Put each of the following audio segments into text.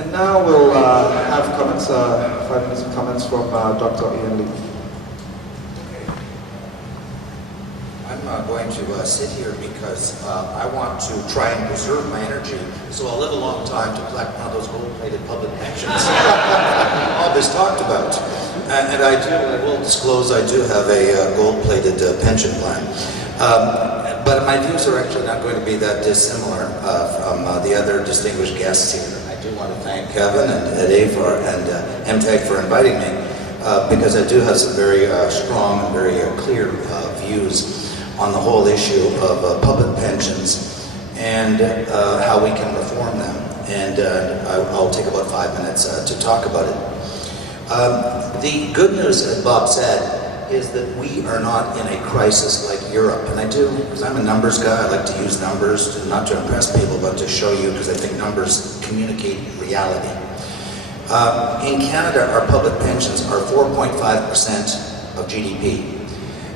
And now we'll have comments, 5 minutes of comments from Dr. Ian Lee. I'm going to sit here because I want to try and preserve my energy, so I'll live a long time to collect one of those gold-plated public pensions all this talked about. And I will disclose, I do have a gold-plated pension plan. But my views are actually not going to be that dissimilar from the other distinguished guests here. I do want to thank Kevin and Eddie and MTAG for inviting me, because I do have some very strong and very clear views on the whole issue of public pensions and how we can reform them. And I'll take about 5 minutes to talk about it. The good news, as Bob said, is that we are not in a crisis like Europe. And I do, because I'm a numbers guy, I like to use numbers, not to impress people, but to show you, because I think numbers communicate reality. In Canada, our public pensions are 4.5% of GDP.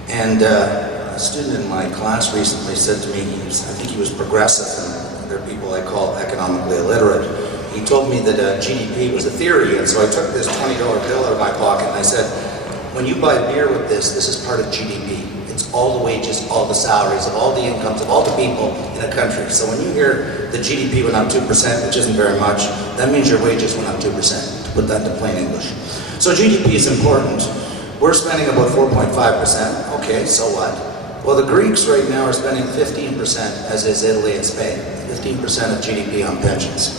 And a student in my class recently said to me, I think he was progressive, and there are people I call economically illiterate. He told me that GDP was a theory, and so I took this $20 bill out of my pocket and I said, when you buy beer with this is part of GDP. It's all the wages, all the salaries, of all the incomes, of all the people in a country. So when you hear the GDP went up 2%, which isn't very much, that means your wages went up 2%, to put that into plain English. So GDP is important. We're spending about 4.5%. Okay, so what? Well, the Greeks right now are spending 15%, as is Italy and Spain. 15% of GDP on pensions.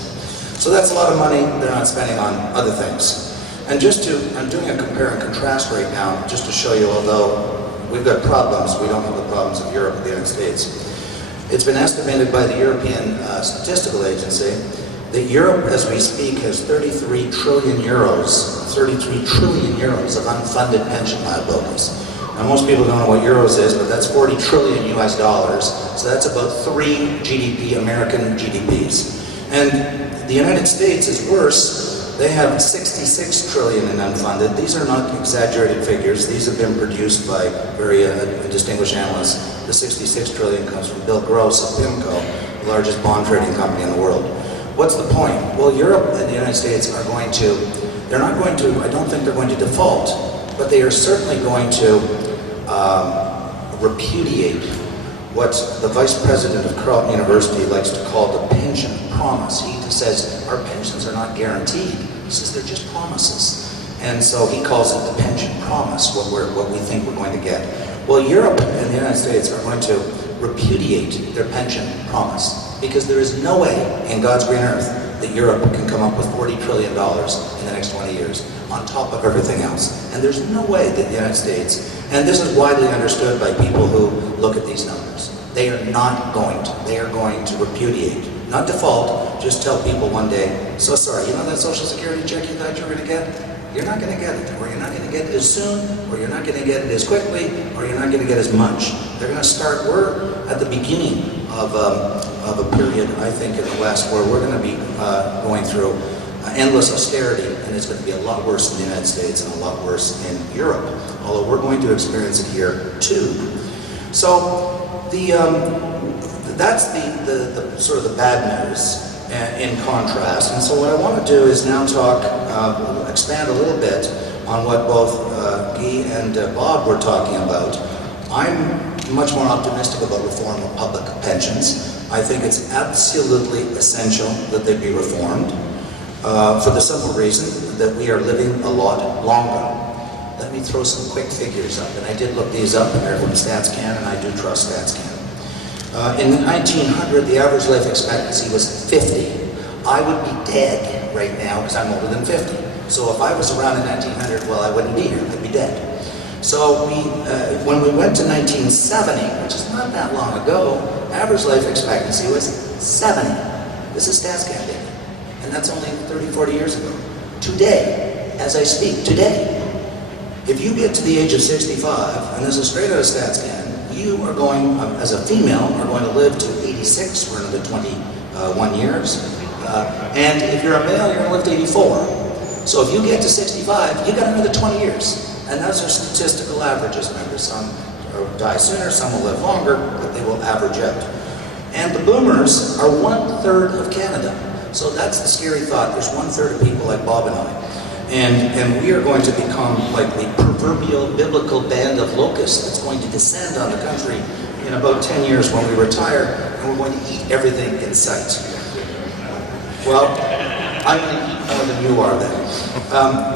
So that's a lot of money they're not spending on other things. And I'm doing a compare and contrast right now, just to show you, although we've got problems, we don't have the problems of Europe or the United States. It's been estimated by the European Statistical Agency that Europe, as we speak, has 33 trillion euros of unfunded pension liabilities. Now, most people don't know what euros is, but that's 40 trillion US dollars. So that's about 3 GDP, American GDPs. And the United States is worse. They have 66 trillion in unfunded. These are not exaggerated figures. These have been produced by very distinguished analysts. The 66 trillion comes from Bill Gross of PIMCO, the largest bond trading company in the world. What's the point? Well, Europe and the United States are going to, they're not going to, I don't think they're going to default, but they are certainly going to repudiate what the vice president of Carleton University likes to call the pension promise. He says our pensions are not guaranteed. He says they're just promises. And so he calls it the pension promise, what we think we're going to get. Well, Europe and the United States are going to repudiate their pension promise, because there is no way in God's green earth that Europe can come up with $40 trillion in the next 20 years, on top of everything else. And there's no way that the United States, and this is widely understood by people who look at these numbers, they are not going to. They are going to repudiate. Not default, just tell people one day, so sorry, you know that Social Security check you thought you were going to get? You're not going to get it, or you're not going to get it as soon, or you're not going to get it as quickly, or you're not going to get as much. They're going to start, we're at the beginning of a period, I think, in the West where we're going to be going through endless austerity, and it's going to be a lot worse in the United States and a lot worse in Europe, although we're going to experience it here too. So that's the sort of the bad news in contrast. And so what I want to do is now expand a little bit on what both Guy and Bob were talking about. I'm much more optimistic about reform of public pensions. I think it's absolutely essential that they be reformed for the simple reason that we are living a lot longer. Let me throw some quick figures up, and I did look these up, and they're from StatsCan, and I do trust StatsCan. In 1900, the average life expectancy was 50. I would be dead right now because I'm older than 50. So if I was around in 1900, well, I wouldn't be here, I'd be dead. So when we went to 1970, which is not that long ago, average life expectancy was 70. This is StatsCan data, and that's only 30, 40 years ago. Today, as I speak, today, if you get to the age of 65, and this is straight out of StatsCan, you are going, as a female, are going to live to 86 for another 21 years. And if you're a male, you're going to live to 84. So if you get to 65, you got another 20 years. And those are statistical averages, remember. Some die sooner, some will live longer, but they will average out. And the boomers are 1/3 of Canada. So that's the scary thought. There's 1/3 of people like Bob and I. And we are going to become like the proverbial biblical band of locusts that's going to descend on the country in about 10 years when we retire, and we're going to eat everything in sight. Well, I'm going to eat more than you are then.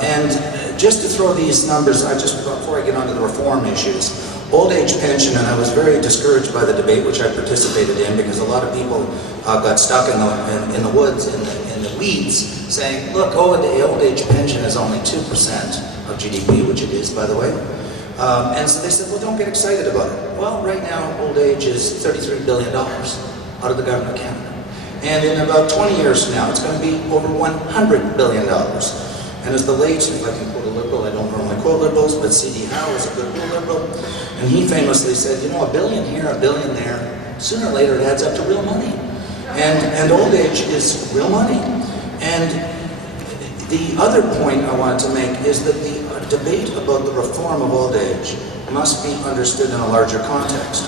And just to throw these numbers, before I get onto the reform issues, old age pension, and I was very discouraged by the debate which I participated in because a lot of people got stuck in the woods, in the weeds, saying, look, the old age pension is only 2% of GDP, which it is, by the way. And so they said, well, don't get excited about it. Well, right now, old age is $33 billion out of the government of Canada. And in about 20 years from now, it's going to be over $100 billion. And as the late, if I can quote a liberal, I don't normally quote liberals, but C.D. Howe is a good liberal, and he famously said, you know, $1 billion here, $1 billion there, sooner or later it adds up to real money. And old age is real money. And the other point I wanted to make is that the debate about the reform of old age must be understood in a larger context.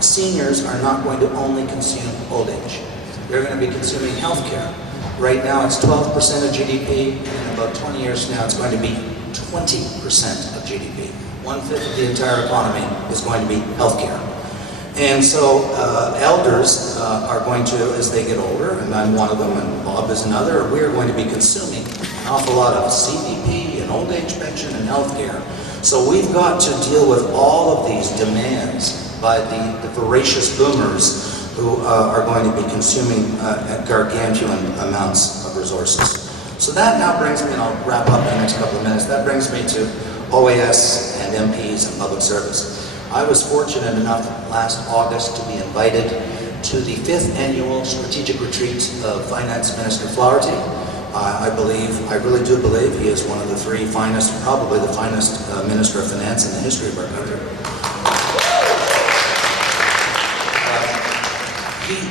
Seniors are not going to only consume old age. They're going to be consuming health care. Right now it's 12% of GDP, and in about 20 years from now it's going to be 20% of GDP. 1/5 of the entire economy is going to be healthcare. And so elders are going to, as they get older, and I'm one of them, and Bob is another, we're going to be consuming an awful lot of CPP and old age pension and healthcare. So we've got to deal with all of these demands by the voracious boomers who are going to be consuming gargantuan amounts of resources. So that now brings me, and I'll wrap up in the next couple of minutes, that brings me to OAS and MPs and public service. I was fortunate enough last August to be invited to the 5th annual strategic retreat of Finance Minister Flaherty. I really do believe he is one of the 3 finest, probably the finest Minister of Finance in the history of our country.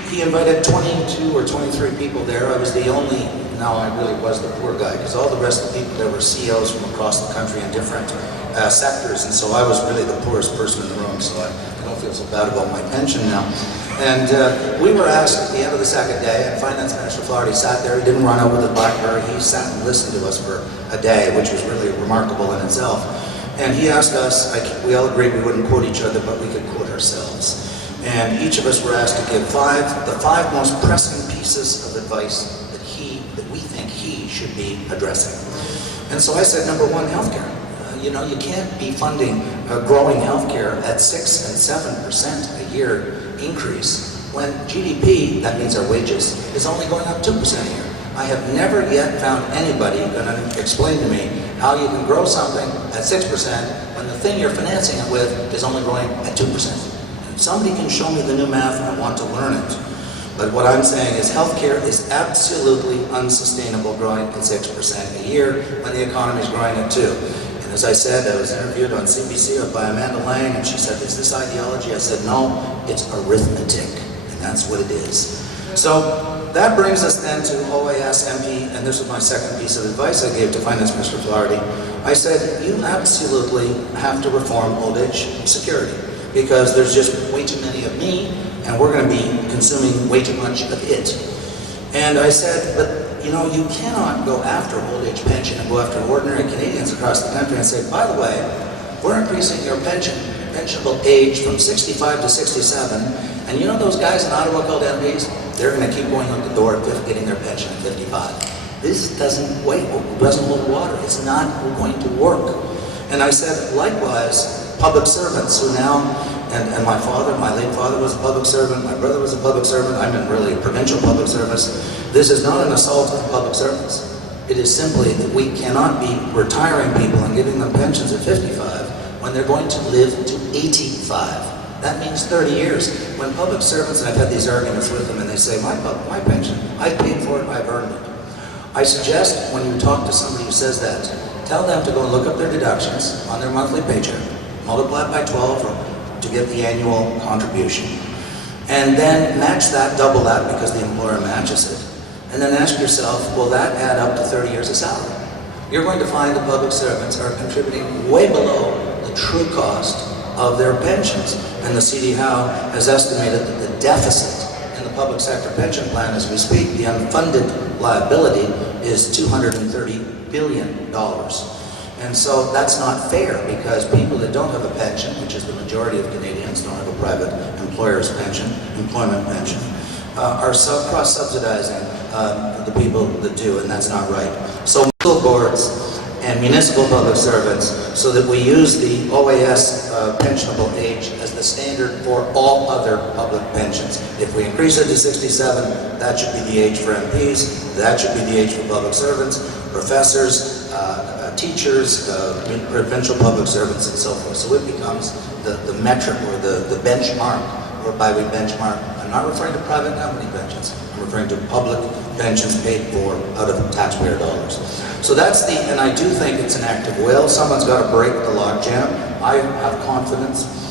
He invited 22 or 23 people there. I was the only, no, I really was the poor guy, because all the rest of the people there were CEOs from across the country in different sectors, and so I was really the poorest person in the room, so I don't feel so bad about my pension now. And we were asked at the end of the second day, and Finance Minister Flaherty sat there. He didn't run out with a BlackBerry. He sat and listened to us for a day, which was really remarkable in itself. And he asked us, we all agreed we wouldn't quote each other, but we could quote ourselves. And each of us were asked to give the five most pressing pieces of advice that we think he should be addressing. And so I said, number 1, healthcare. You know, you can't be funding growing healthcare at 6 and 7% a year increase when GDP, that means our wages, is only going up 2% a year. I have never yet found anybody going to explain to me how you can grow something at 6% when the thing you're financing it with is only growing at 2%. If somebody can show me the new math, I want to learn it. But what I'm saying is healthcare is absolutely unsustainable growing at 6% a year when the economy is growing at 2%. And as I said, I was interviewed on CBC by Amanda Lang, and she said, is this ideology? I said, no, it's arithmetic, and that's what it is. So that brings us then to OAS MP, and this was my second piece of advice I gave to Finance Minister Flaherty. I said, you absolutely have to reform old age security, because there's just way too many of me, and we're going to be consuming way too much of it. And I said, but you know, you cannot go after old age pension and go after ordinary Canadians across the country and say, by the way, we're increasing your pensionable age from 65 to 67, and you know those guys in Ottawa called MPs? They're going to keep going out the door getting their pension at 55. This doesn't hold water. It's not going to work. And I said, likewise, public servants who now, and my father, my late father was a public servant, my brother was a public servant, I'm in really provincial public service. This is not an assault on public servants. It is simply that we cannot be retiring people and giving them pensions at 55 when they're going to live to 85. That means 30 years. When public servants, and I've had these arguments with them, and they say, my pension, I've paid for it, I've earned it. I suggest when you talk to somebody who says that, tell them to go and look up their deductions on their monthly paycheck, multiply it by 12 to get the annual contribution. And then match that, double that, because the employer matches it. And then ask yourself, will that add up to 30 years of salary? You're going to find that public servants are contributing way below the true cost of their pensions. And the C.D. Howe has estimated that the deficit in the public sector pension plan as we speak, the unfunded liability is $230 billion. And so that's not fair, because people that don't have a pension, which is the majority of Canadians, don't have a private employer's pension, employment pension, are cross-subsidizing the people that do, and that's not right. So municipal boards and municipal public servants, so that we use the OAS pensionable age as the standard for all other public pensions. If we increase it to 67, that should be the age for MPs, that should be the age for public servants, professors, teachers, provincial public servants, and so forth. So it becomes the metric, or the benchmark, whereby we benchmark. I'm not referring to private company pensions. I'm referring to public pensions paid for out of taxpayer dollars. So that's and I do think it's an act of will. Someone's got to break the logjam. I have confidence